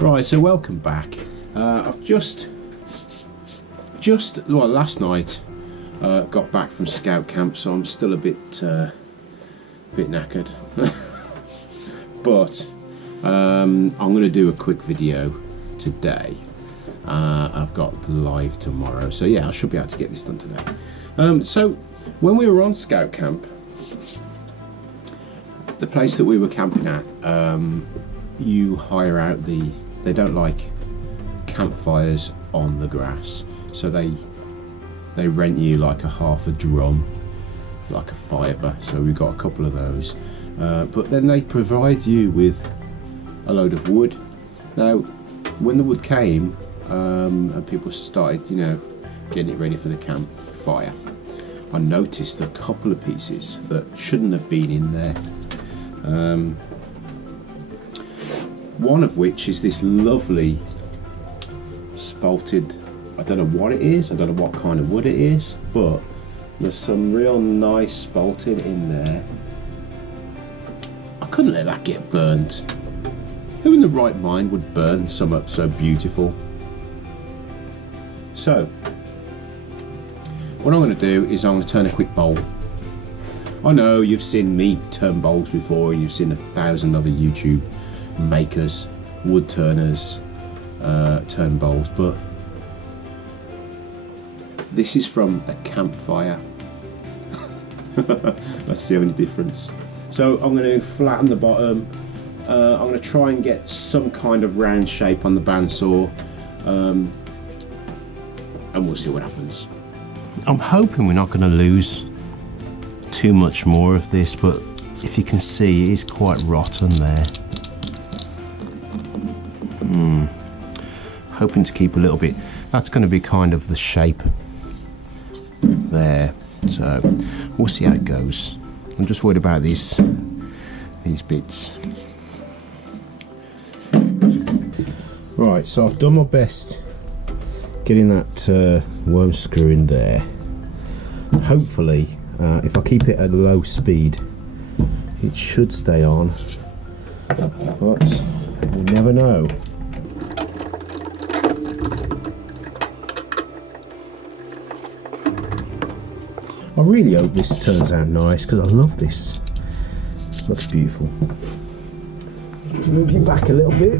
Right, so welcome back. I've just well, last night got back from scout camp, so I'm still a bit knackered. But I'm going to do a quick video today. I've got the live tomorrow, so yeah, I should be able to get this done today. So when we were on scout camp, the place that we were camping at, you hire out they don't like campfires on the grass, so they rent you like a half a drum, like a fiver. So we got a couple of those, but then they provide you with a load of wood. Now when the wood came, and people started, getting it ready for the campfire, I noticed a couple of pieces that shouldn't have been in there. One of which is this lovely spalted, I don't know what it is, I don't know what kind of wood it is, but there's some real nice spalting in there. I couldn't let that get burnt. Who in the right mind would burn something so beautiful? So what I'm going to do is I'm going to turn a quick bowl. I know you've seen me turn bowls before, and you've seen 1,000 other YouTube makers, wood turners, turn bowls, but this is from a campfire. Let's see any difference. So I'm going to flatten the bottom. I'm going to try and get some kind of round shape on the bandsaw, and we'll see what happens. I'm hoping we're not going to lose too much more of this, but if you can see, it is quite rotten there. Hoping to keep a little bit. That's going to be kind of the shape there, so we'll see how it goes. I'm just worried about these bits. Right, so I've done my best getting that worm screw in there. Hopefully, if I keep it at a low speed, it should stay on, but you never know. I really hope this turns out nice, because I love this. It looks beautiful. Just move you back a little bit.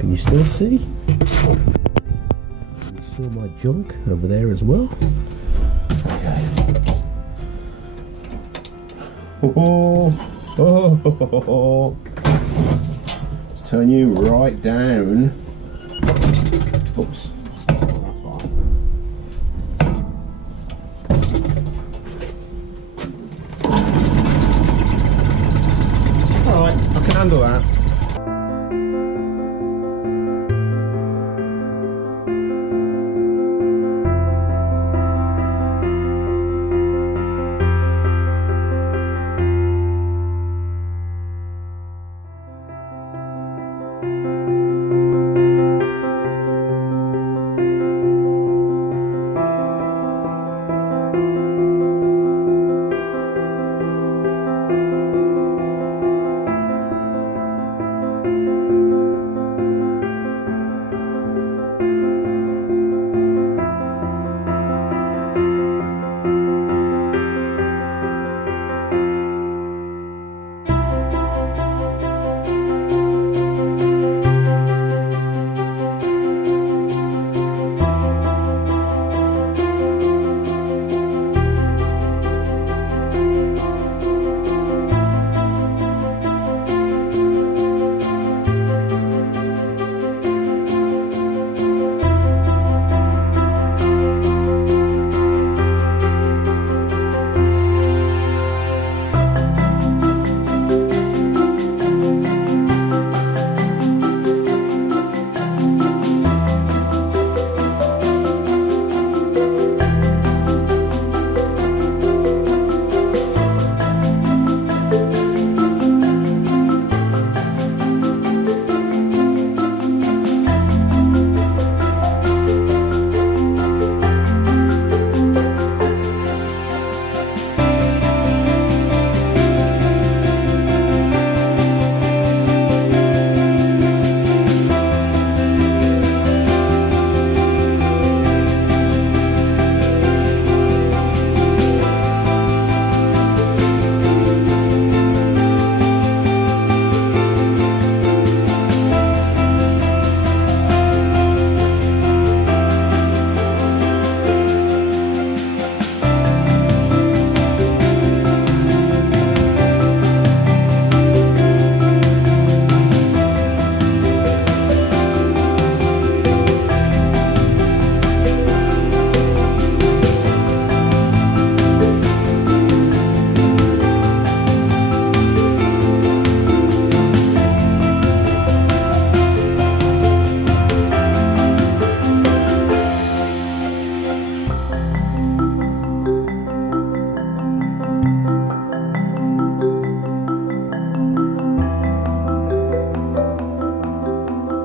Can you still see? Can you see my junk over there as well? Okay. Oh. Let's turn you right down. Oops. Alright, I can handle that.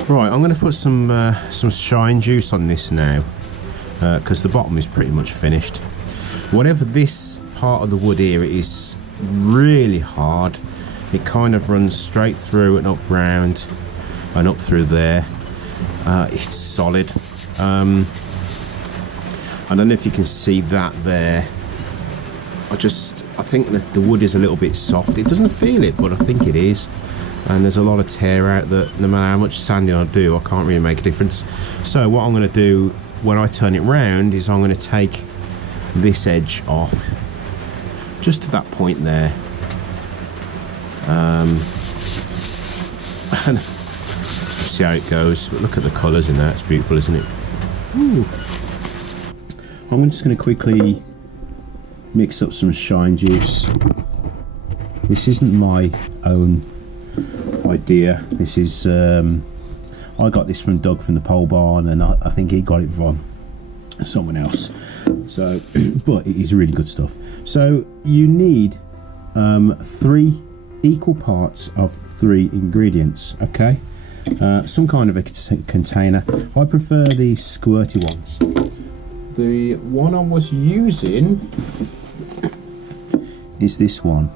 Right, I'm going to put some shine juice on this now, because the bottom is pretty much finished. Whatever this part of the wood here, it is really hard. It kind of runs straight through and up round and up through there. It's solid. I don't know if you can see that there. I think that the wood is a little bit soft. It doesn't feel it, but I think it is. And there's a lot of tear out that no matter how much sanding I do, I can't really make a difference. So what I'm going to do when I turn it round is I'm going to take this edge off, just to that point there. And see how it goes. But look at the colours in that, it's beautiful, isn't it? Ooh. I'm just going to quickly mix up some shine juice. This isn't my own idea. This is I got this from Doug from the pole barn, and I think he got it from someone else. So but it is really good stuff. So you need 3 equal parts of 3 ingredients. Okay, some kind of a container. I prefer the squirty ones. The one I was using is this one.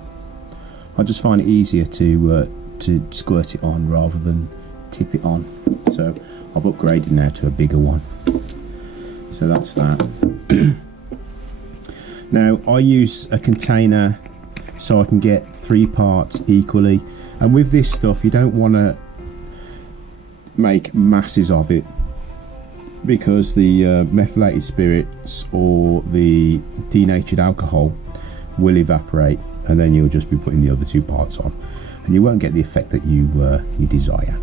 I just find it easier to squirt it on rather than tip it on, so I've upgraded now to a bigger one. So that's that. Now I use a container so I can get 3 parts equally, and with this stuff you don't want to make masses of it, because the methylated spirits or the denatured alcohol will evaporate, and then you'll just be putting the other 2 parts on, and you won't get the effect that you desire,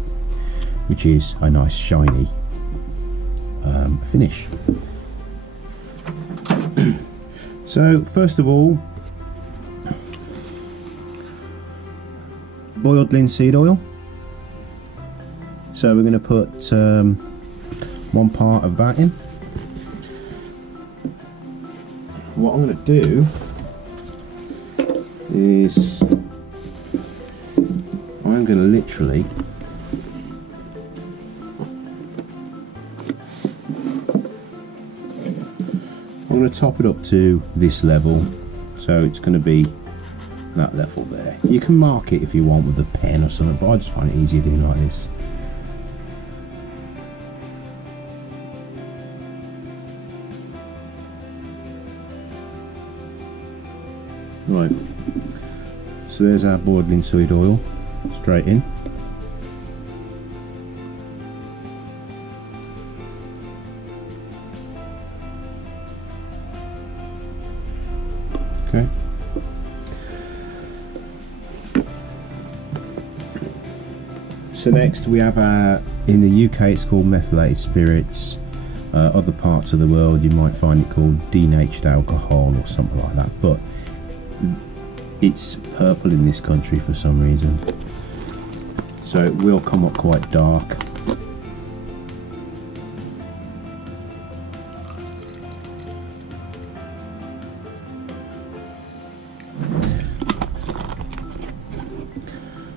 which is a nice shiny finish. So first of all, boiled linseed oil. So we're going to put 1 part of that in. What I'm going to do is I'm going to literally I'm going to top it up to this level, so it's going to be that level there. You can mark it if you want with a pen or something, but I just find it easier doing like this. Right, so there's our boiled linseed oil, straight in. Okay. So next we have our, in the UK it's called methylated spirits. Other parts of the world you might find it called denatured alcohol or something like that, but it's purple in this country for some reason, so it will come up quite dark.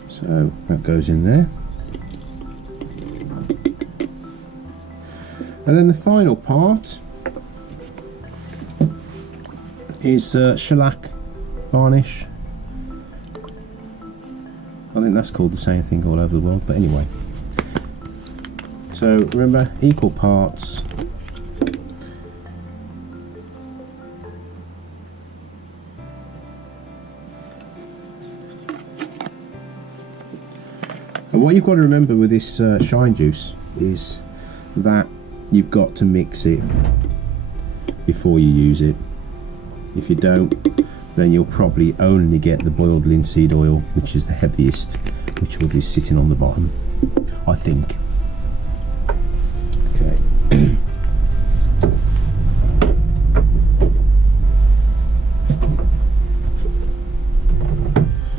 So that goes in there, and then the final part is shellac varnish. I think that's called the same thing all over the world, but anyway. So remember, equal parts. And what you've got to remember with this shine juice is that you've got to mix it before you use it. If you don't, then you'll probably only get the boiled linseed oil, which is the heaviest, which will be sitting on the bottom, I think. Okay.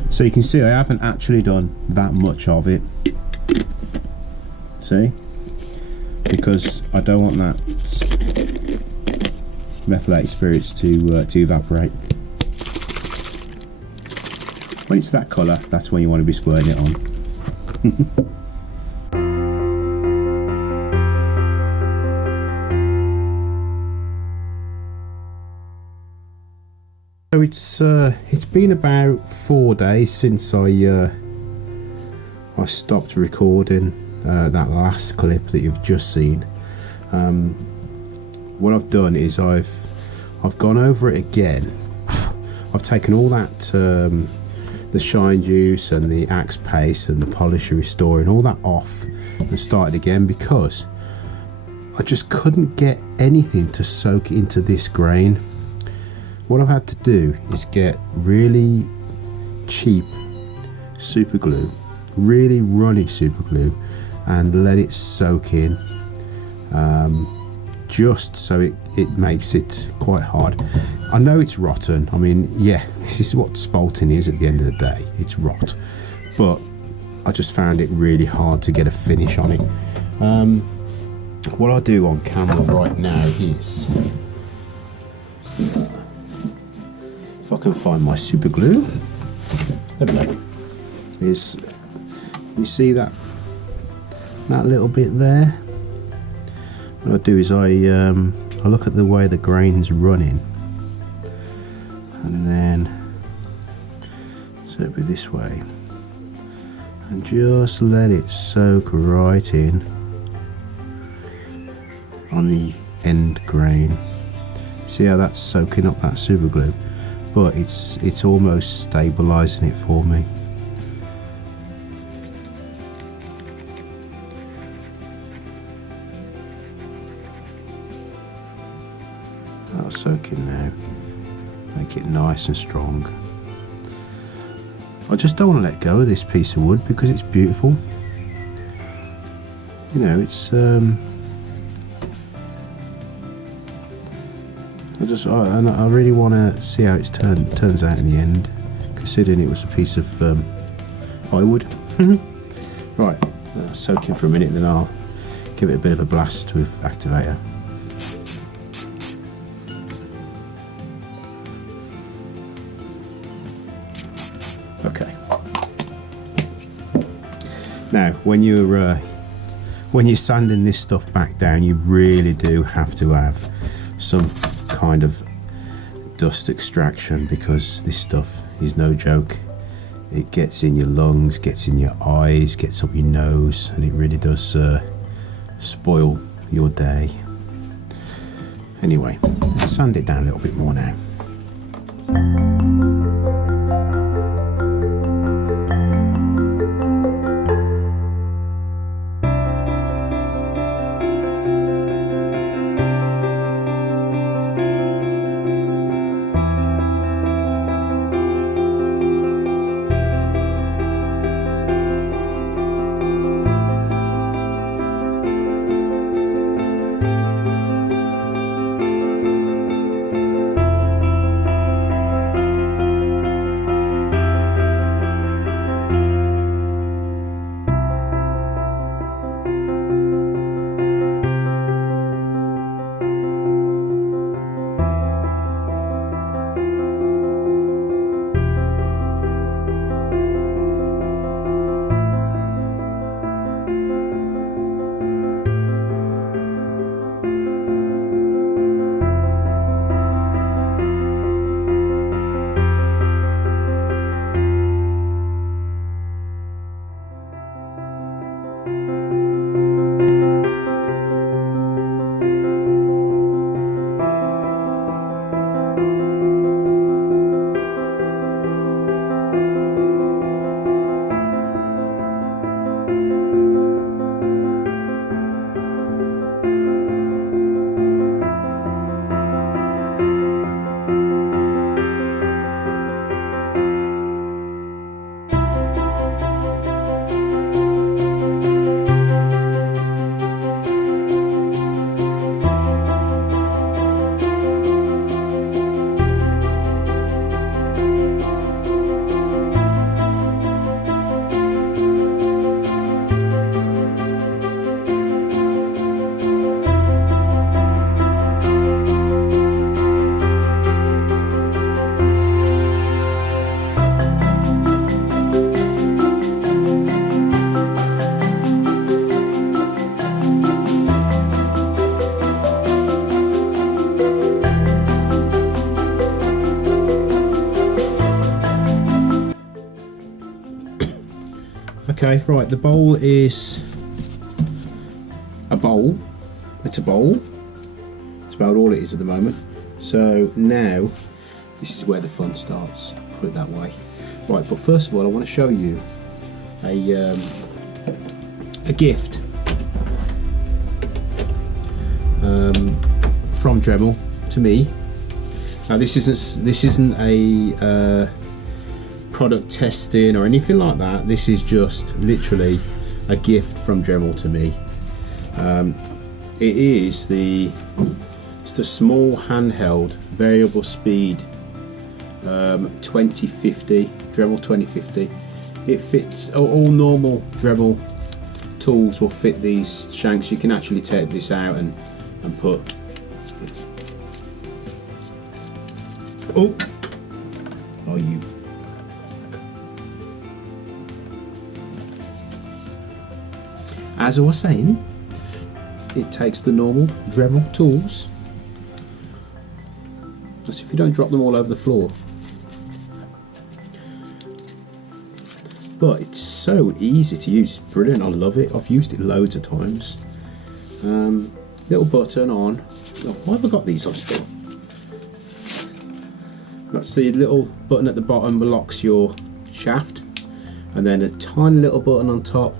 So you can see I haven't actually done that much of it. See? Because I don't want that methylated spirits to evaporate. When it's that colour, that's when you want to be squirting it on. it's been about 4 days since I stopped recording that last clip that you've just seen. What I've done is I've gone over it again. I've taken all that the shine juice and the axe paste and the polisher restore and all that off and started again, because I just couldn't get anything to soak into this grain. What I've had to do is get really cheap super glue, really runny super glue, and let it soak in, just so it makes it quite hard. I know it's rotten. I mean, yeah, this is what spalting is at the end of the day. It's rot. But I just found it really hard to get a finish on it. What I'll do on camera right now is, if I can find my super glue, there we go. Is, you see that little bit there? What I do is I look at the way the grain's running, and then so it'll be this way, and just let it soak right in on the end grain. See how that's soaking up that super glue, but it's almost stabilizing it for me. That'll soak in now, make it nice and strong. I just don't want to let go of this piece of wood because it's beautiful. You know, it's I really want to see how it turns out in the end, considering it was a piece of firewood. Right, that's soaking for a minute, then I'll give it a bit of a blast with activator. Okay. Now, when you're sanding this stuff back down, you really do have to have some kind of dust extraction, because this stuff is no joke. It gets in your lungs, gets in your eyes, gets up your nose, and it really does spoil your day. Anyway, let's sand it down a little bit more now. Okay, right, the bowl is a bowl. It's a bowl. It's about all it is at the moment. So now, this is where the fun starts, put it that way. Right, but first of all, I want to show you a gift from Dremel to me. Now this isn't a product testing or anything like that. This is just literally a gift from Dremel to me. It is the small handheld variable speed 2050 Dremel 2050. It fits all normal Dremel tools will fit these shanks. You can actually take this out and put. Oh, you. As I was saying, it takes the normal Dremel tools. As if you don't drop them all over the floor. But it's so easy to use. It's brilliant. I love it. I've used it loads of times. Little button on. Oh, why have I got these on still? That's the little button at the bottom that locks your shaft, and then a tiny little button on top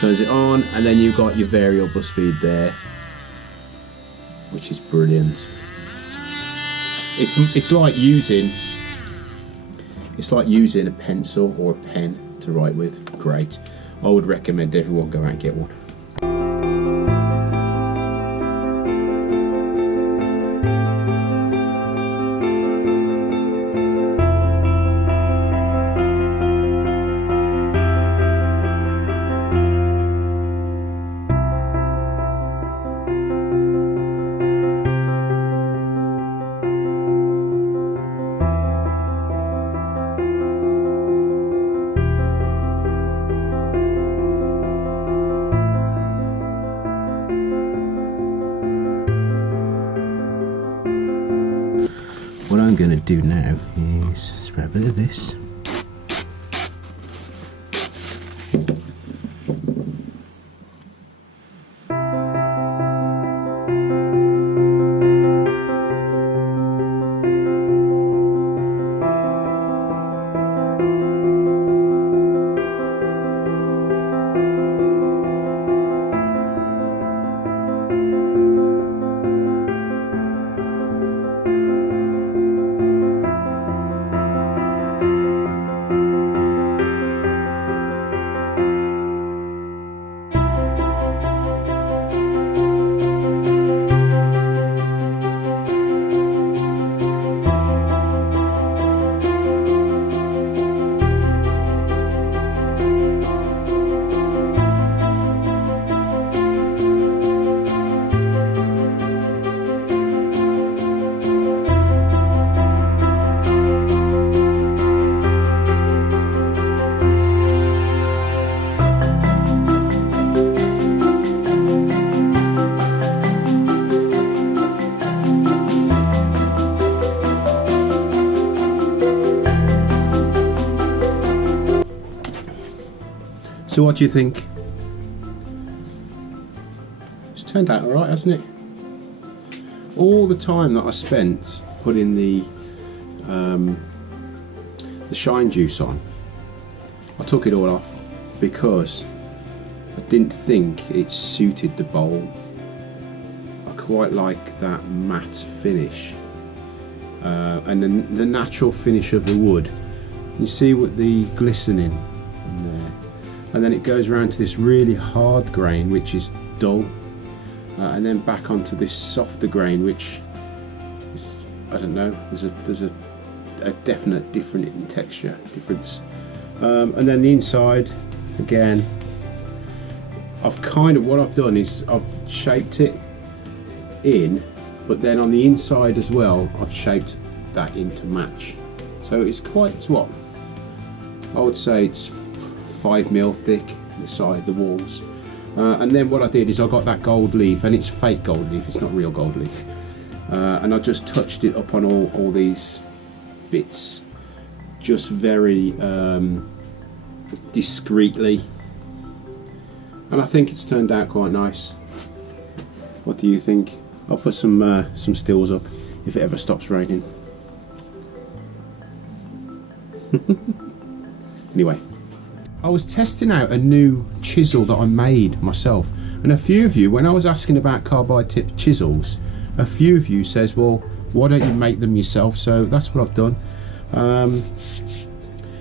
turns it on, and then you've got your variable speed there, which is brilliant. It's like using a pencil or a pen to write with. Great. I would recommend everyone go out and get one. What I'm going to do now is spray a bit of this. So what do you think? It's turned out alright, hasn't it? All the time that I spent putting the shine juice on, I took it all off because I didn't think it suited the bowl. I quite like that matte finish and then the natural finish of the wood. You see what the glistening in there, and then it goes around to this really hard grain which is dull, and then back onto this softer grain which is, I don't know, there's a definite difference in texture difference, and then the inside again, what I've done is I've shaped it in, but then on the inside as well I've shaped that in to match, so it's what I would say it's 5mm thick, the side, the walls, and then what I did is I got that gold leaf, and it's fake gold leaf, it's not real gold leaf, and I just touched it up on all these bits, just very discreetly, and I think it's turned out quite nice. What do you think? I'll put some stills up if it ever stops raining. Anyway, I was testing out a new chisel that I made myself, and a few of you, when I was asking about carbide tip chisels, a few of you says, well, why don't you make them yourself? So that's what I've done.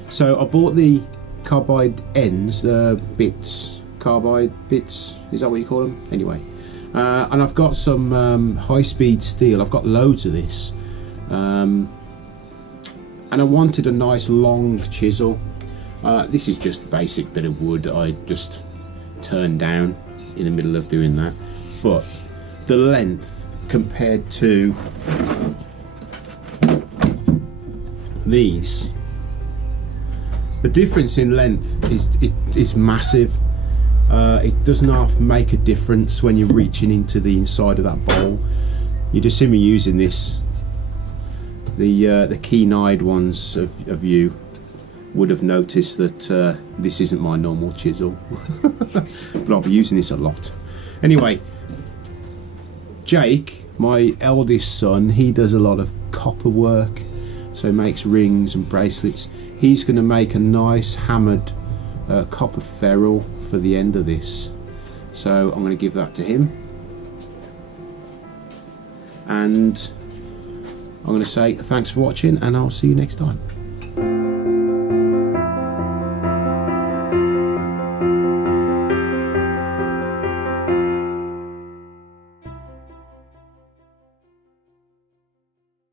So I bought the carbide ends, the bits, carbide bits, is that what you call them? Anyway, and I've got some high-speed steel. I've got loads of this, and I wanted a nice long chisel. This is just a basic bit of wood I just turned down in the middle of doing that, but the length compared to these, the difference in length is massive. It does not make a difference when you're reaching into the inside of that bowl. You just see me using this. The keen-eyed ones of you would have noticed that this isn't my normal chisel, but I'll be using this a lot. Anyway, Jake, my eldest son, he does a lot of copper work, so he makes rings and bracelets. He's going to make a nice hammered copper ferrule for the end of this, so I'm going to give that to him, and I'm going to say thanks for watching, and I'll see you next time.